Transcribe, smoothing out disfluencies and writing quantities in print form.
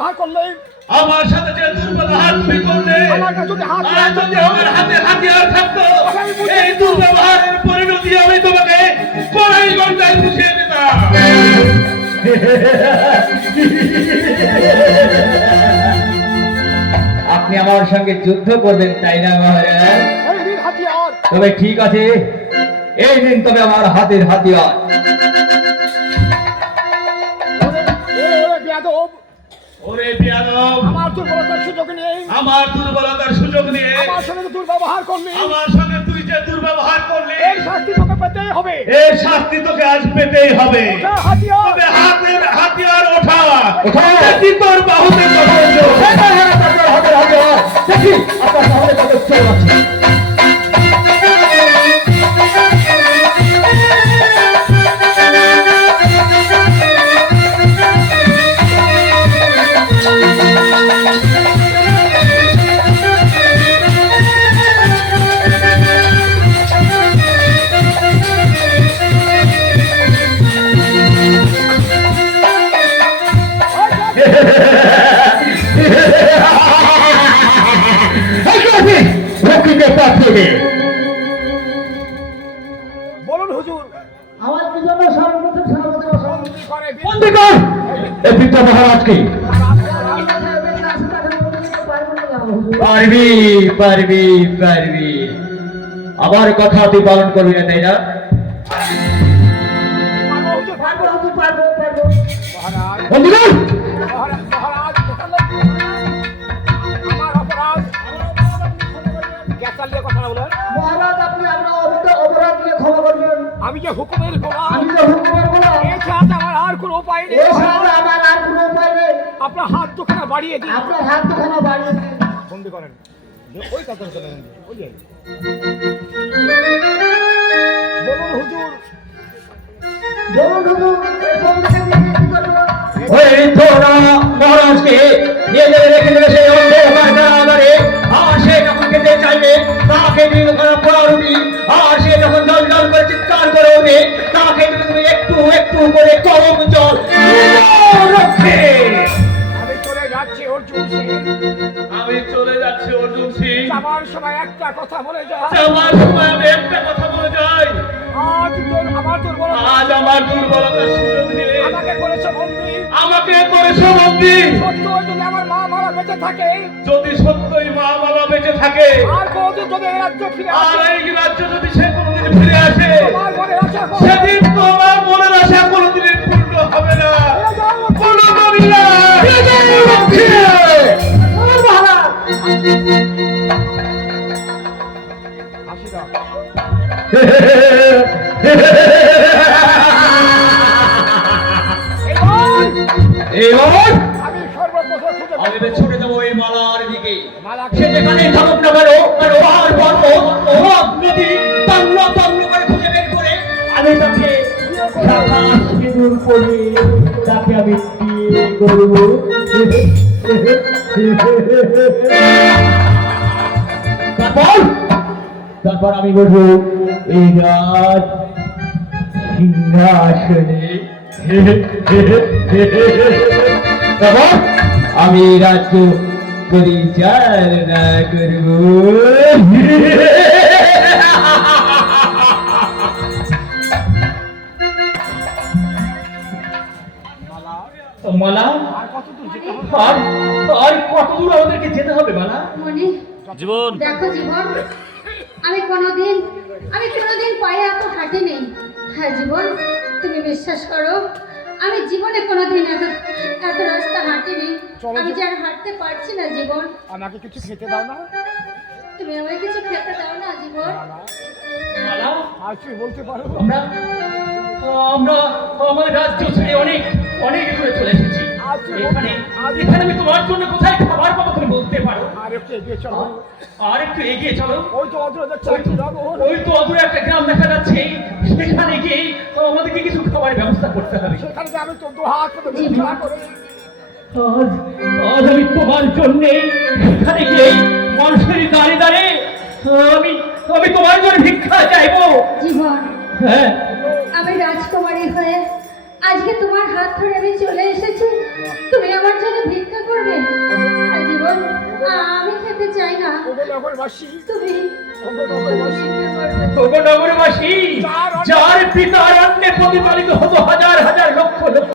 দুর্ব্যবহার করলে, আমার সাথে যে দুর্ব্যবহার তুমি করলে, আমার কাছে যদি আর যদি আমার হাতে হাতিয়ার থাকতো, এই দুর্ব্যবহারের পরিণতি আমি তোমাকে কড়াই গন্ডায় বুঝিয়ে দিতাম। আপনি আমার সঙ্গে যুদ্ধ করবেন তাই না মহারাজ? তবে ঠিক আছে, এই দিন তবে আমার হাতের হাতিয়ার। ওরে বিয়াদব, আমার দুর্বলতার সুযোগ নেই, আমার দুর্বলতার সুযোগ নিয়ে আমার সঙ্গে দুর্ব্যবহার করলি, আমার সঙ্গে তুই যে দুর্ব্যবহার করলি, এর শাস্তি তোকে পেতেই হবে। এর শাস্তি তোকে আজ পেতেই হবে। হাতিয়ার, তবে হাতের হাতিয়ার ওঠা, ওঠা। দেখি তোর বাহুতে কত ওজন। হাতের হাতিয়ার দেখি আপনার সামনে কত চোর আছে। বলুন হুজুর, আমার কি জন্য সর্বপ্রথম সেনাপতির বন্দি করে বন্দি কর এই বৃদ্ধ মহারাজকে। পারবি পারবি পারবি, আমার কথা তুই পালন করবি না তাই না? বন্দি কর। আমি যে হুকুমের গোলাম, আমার আর কোনো উপায় নেই। আপনার হাত দুখানা বাড়িয়ে দিন, বন্দি করেন। ওই কথা বলুন হুজুর, ওই তোরা মহারাজকে নিয়ে যাবে, রেখে দেবে সেই অন্ধকার কারাগারে। আর সে যখন খেতে চাইবে তাকে দিয়ে পোড়া রুটি, আর সে যখন জল জল করে চিৎকার করে ওঠে তাকে তুমি একটু একটু করে গরম জল রক্ষে। আমি চলে যাচ্ছি অর্জুন সিং, আমি চলে যাচ্ছি অর্জুন সিং। যাওয়ার সময় একটা কথা বলে যা, যাওয়ার সময় আমি একটা কথা বলে যাই, আজ আমার দুর্বলতা, আজ আমার দুর্বলতার সুযোগ নিয়ে আমাকে করেছে বন্দি। আমাকে করেছো বন্দি। সত্য যদি আমার মা মারা বেঁচে থাকে, যদি সত্যই মা বাবা বেঁচে থাকে, আর কোনদিন যদি এই রাজ্য ফিরে আর আসে, এই রাজ্য যদি সে কোনোদিন ফিরে আসে, তোমার মনে আশা করো, সেদিন তোমার মনের আশা কোনোদিন পূর্ণ হবে না। পূর্ণ হবে না। হাসি দাও। এবার আমি সর্বপ্রথম খুঁজে আমি এবার ছুটে যাবো এই মালার দিকে। মালাকে সে যেখানে থাকুক না কেন, পাহাড় পর্বত সব নদী তন্ন তন্ন করে খুঁজে বের করে আমি তাকে আকাশ সিঁদুর পরে তাকে আমি বিয়ে করব। তারপর আমি বলবো এই রাত সিংহাসনে। তারপর আমি রাজ্য পরিচালনা করব। মালা, আর কত দূর যেতে হবে? আর কত দূর আমাদেরকে যেতে হবে মালা? মনে জীবন, দেখো জীবন, আমি কোনোদিন পায়ে এত হাঁটিনি। হ্যাঁ জীবন, তুমি বিশ্বাস করো, আমি জীবনে কোনোদিন এত রাস্তা হাঁটিনি। চলো আমি যে আর হাঁটতে পারছি না জীবন। আমাকে কিছু খেতে দাও না। তুমি আমায় কিছু খেতে দাও না জীবন। মালা, আর তুই বলতে পারো, আমরা আমরা আমার রাজ্য ছেড়ে অনেক অনেক দূরে চলে এসেছি। এখানে এখানে আমি তোমার জন্য কোথায় খাবার পাবো তুমি বলতে পারো? আর একটু এগিয়ে চলো, আর একটু এগিয়ে চলো। ওই তো অদূরে যাচ্ছে একটু যাবো। ওই তো অদূরে একটা গ্রাম দেখা যাচ্ছে, সেখানে গিয়ে আমাদেরকে কিছু খাবারের ব্যবস্থা করতে হবে। সেখানে যে আমি তো দু হাত করে ভিক্ষা করে আজ আজ আমি তোমার জন্য এখানে গিয়ে মানুষের দাঁড়িয়ে দাঁড়িয়ে আমি আমি তোমার জন্য ভিক্ষা চাইবো। জীবন, হ্যাঁ, আমি রাজকুমারী হয়ে আজকে তোমার হাত ধরে আমি চলে এসেছি। তুমি আমার জন্য ভিক্ষা করবে। চাই না ওগো নগরবাসী, তুমি ওগো নগরবাসী, ওগো নগরবাসী, যার পিতার অন্নে প্রতিপালিত হতো